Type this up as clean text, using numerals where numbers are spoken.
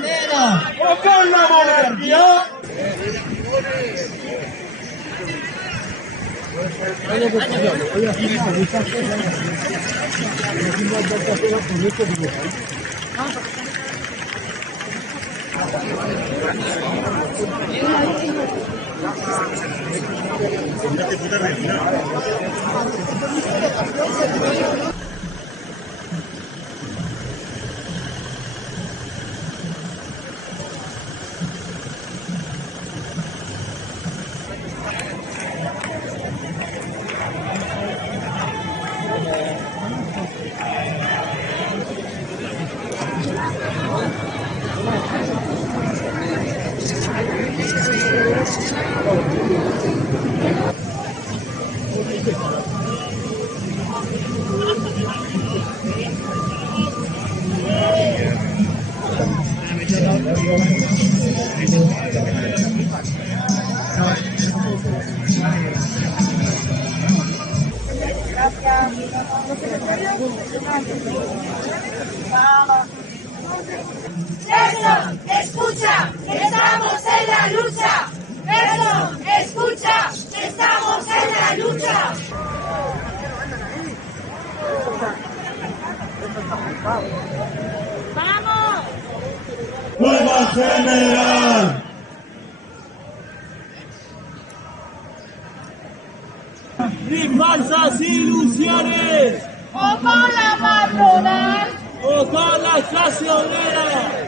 manera. O con la monarquía. Gerson, escucha, estamos en la lucha. Gerson, escucha, estamos en la lucha. ¡Vamos! ¡Vuelva general! Ni falsas ilusiones. O con la patronal. O con la clase obrera.